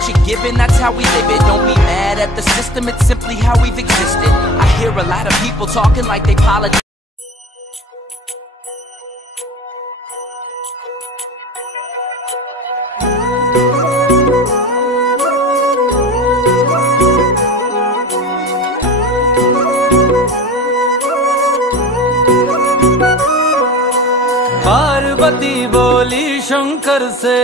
what you're given, that's how we live it. Don't be mad at the system, it's simply how we've existed. I hear a lot of people talking like they politics. Parvati बोली शंकर से,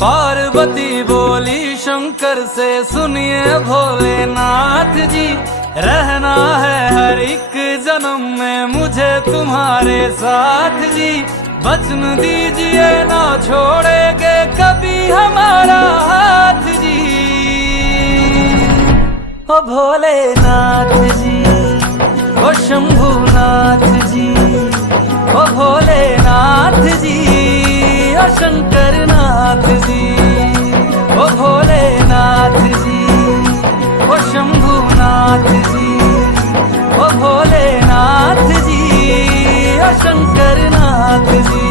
पार्वती बोली शंकर से, सुनिए भोलेनाथ जी, रहना है हर एक जन्म में मुझे तुम्हारे साथ जी। वचन दीजिए ना छोड़ेंगे कभी हमारा हाथ जी। ओ भोलेनाथ जी, ओ शंभुनाथ जी, ओ भोलेनाथ जी, ओ शंकरनाथ जी, ओ भोलेनाथ जी, ओ शंभुनाथ जी, ओ भोलेनाथ जी, ओ शंकरनाथ जी।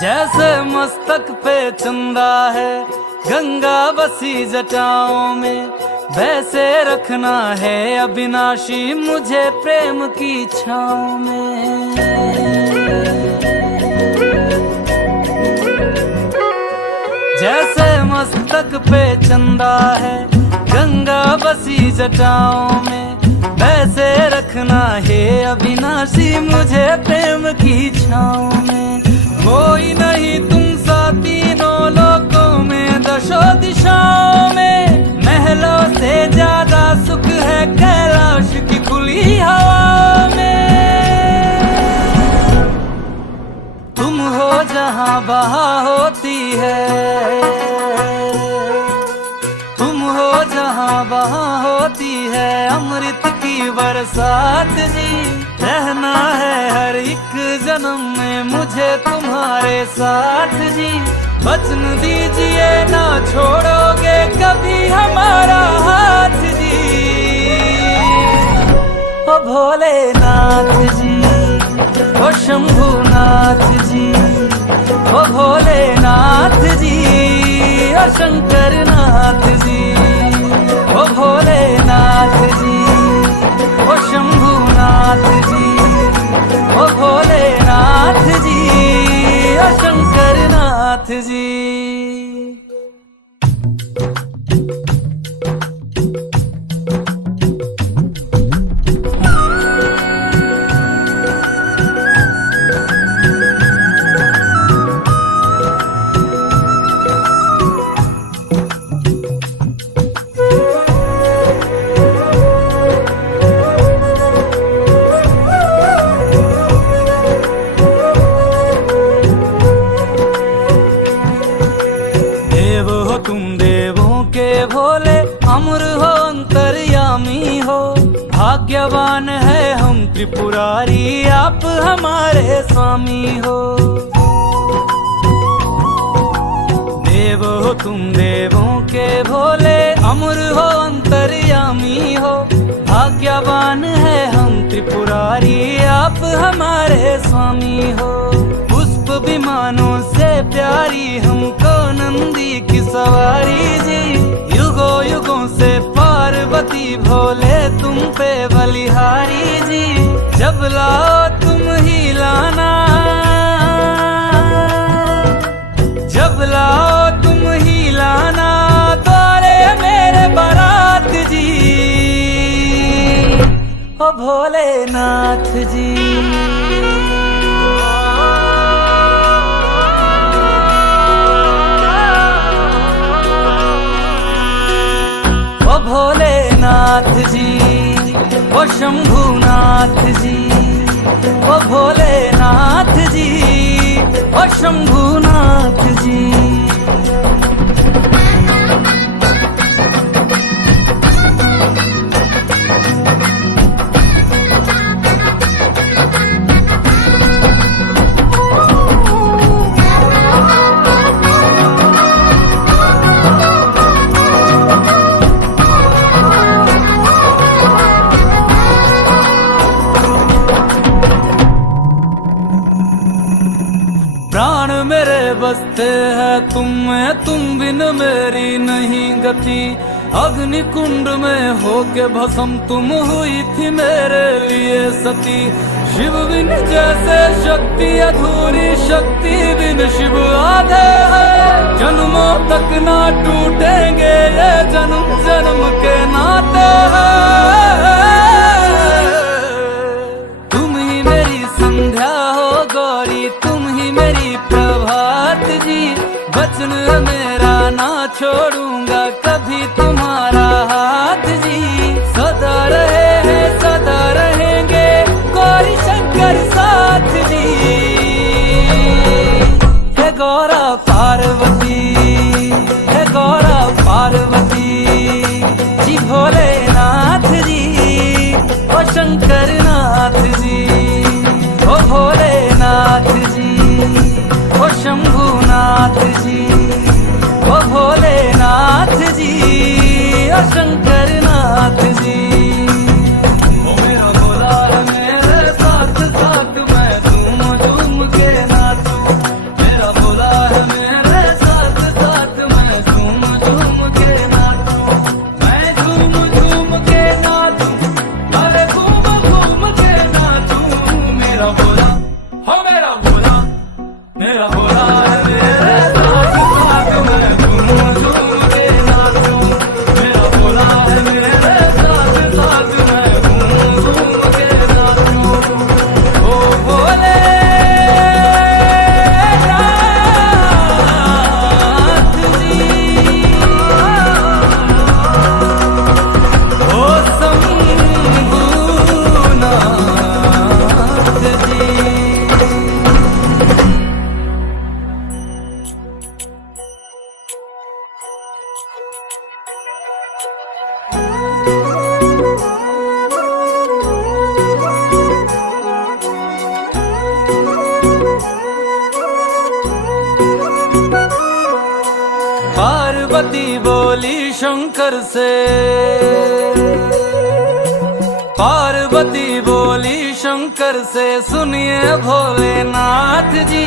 जैसे मस्तक पे चंदा है गंगा बसी जटाओं में, वैसे रखना है अविनाशी मुझे प्रेम की छाँव में। जैसे मस्तक पे चंदा है गंगा बसी जटाओं में, वैसे रखना है अविनाशी मुझे प्रेम की छाँव में। कोई नहीं तुम सा तीनों लोकों में, दशों दिशाओं में, महलों से ज्यादा सुख है कैलाश की खुली हवा में। तुम हो जहां बहा होती है, तुम हो जहां बहा होती है अमृत की बरसात जी। रहना है हर एक जन्म में मुझे तुम्हारे साथ जी। वचन दीजिए ना छोड़ोगे कभी हमारा हाथ जी। ओ भोलेनाथ जी, ओ शंभुनाथ जी, ओ भोलेनाथ जी, ओ शंकरनाथ जी, ओ भोलेनाथ जी, ओ शंभुनाथ जी, ओ भोलेनाथ जी, ओ शंकरनाथ जी। भाग्यवान है हम त्रिपुरारी आप हमारे स्वामी हो। देव हो तुम देवों के भोले, अमर हो अंतर्यामी हो। भाग्यवान है हम त्रिपुरारी आप हमारे स्वामी हो। पुष्प विमानों से प्यारी हमको नंदी की सवारी जी। युगों युगों से पार्वती भोले तुम पे बलिहारी जी। जब लाओ तुम ही लाना, जब लाओ तुम ही लाना द्वारे मेरे बारात जी। ओ भोलेनाथ जी, ओ भोलेनाथ जी, ओ शंभुनाथ जी, ओ भोलेनाथ जी, ओ शंभुनाथ जी। बसते हैं तुम में, तुम बिन मेरी नहीं गति। अग्नि कुंड में होके भस्म तुम हुई थी मेरे लिए सती। शिव बिन जैसे शक्ति अधूरी, शक्ति बिन शिव आधे है। जन्मों तक ना टूटेंगे ये जन्म जन्म के नाते हैं। तुम ही मेरी संध्या हो गौरी, तुम ही मेरी प्रभात जी। वचन मेरा ना छोड़ूंगा कभी तुम्हारा हाथ जी। सदा रहे हैं सदा रहेंगे गौरी शंकर साथ जी। हे गौरा पार्वती, हे गौरा पार्वती जी। भोलेनाथ जी ओ शंकर नाथ जी, ओ भोलेनाथ जी ओ शंभुनाथ जी, ओ भोलेनाथ जी ओ शंकर नाथ जी। ओ मेरा भोला है मेरे साथ साथ मैं झूम झूम के नाचूं। मेरा भोला है मेरे साथ साथ मैं झूम झूम के नाचूं। मैं झूम झूम के नाचूं, अरे घूम घूम के नाचूं। मेरा भोला हो मेरा भोला, मेरा भोला है मेरे साथ साथ मैं झूम झूम के नाचूं। मेरा भोला है मेरे साथ साथ मैं झूम झूम के नाचूं। ओ भोले नाथ जी, ओ शंभुनाथ जी। पार्वती बोली शंकर से, पार्वती बोली शंकर से, सुनिए भोलेनाथ जी।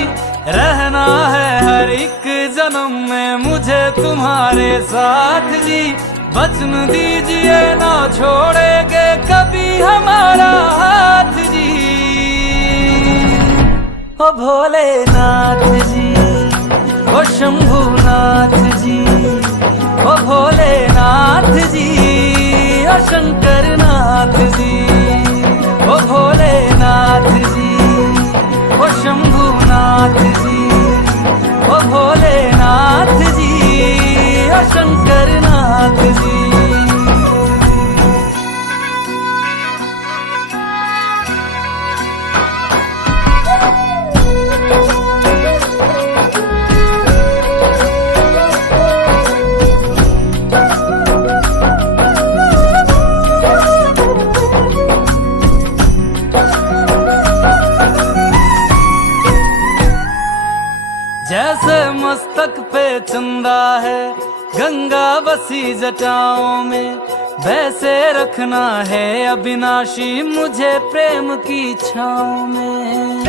रहना है हर एक जन्म में मुझे तुम्हारे साथ जी। वचन दीजिए ना छोड़ेंगे कभी हमारा हाथ जी। ओ भोलेनाथ जी ओ शंभुनाथ जी, ओ भोलेनाथ जी ओ शंकर नाथ जी। ओ भोलेनाथ जी ओ शंभुनाथ जी, ओ भोलेनाथ जी ओ शंकर नाथ जी। जैसे मस्तक पे चंदा है गंगा बसी जटाओं में, वैसे रखना है अविनाशी मुझे प्रेम की छाँव में।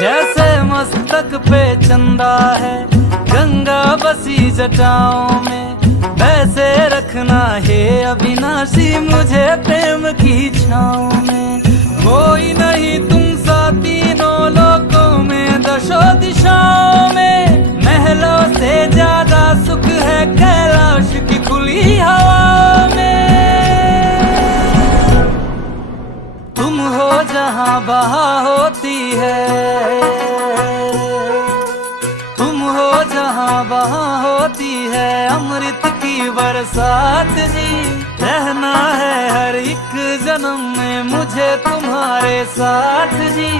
जैसे मस्तक पे चंदा है गंगा बसी जटाओं में, वैसे रखना है अविनाशी मुझे प्रेम की छाँव में। कोई नहीं तुम सा तीनों लोकों में दशों दिशाओं में। महलों से ज्यादा सुख है कैलाश की खुली हवा में। तुम हो जहाँ बहा होती है, तुम हो जहाँ बहा होती है अमृत की बरसात जी। रहना है हर एक जन्म में मुझे तुम्हारे साथ जी।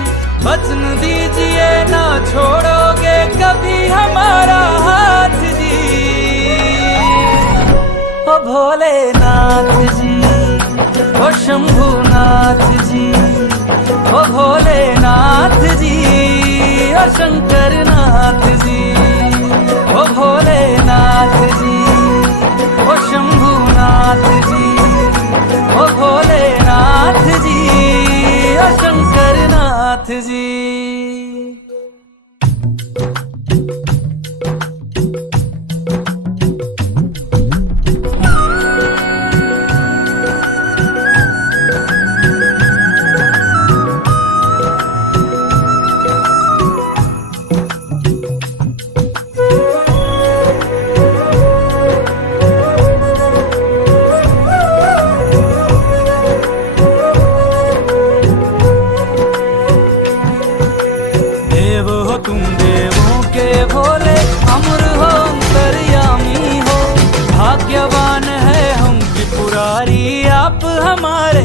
वचन दीजिए ना छोड़ोगे कभी हमारा हाथ जी। ओ भोलेनाथ जी ओ शंभुनाथ जी, ओ भोलेनाथ जी ओ शंकर नाथ जी। ओ भोलेनाथ जी ओ शंभुनाथ जी, ओ भोलेनाथ जी ओ शंकर त्रिपुरारी आप हमारे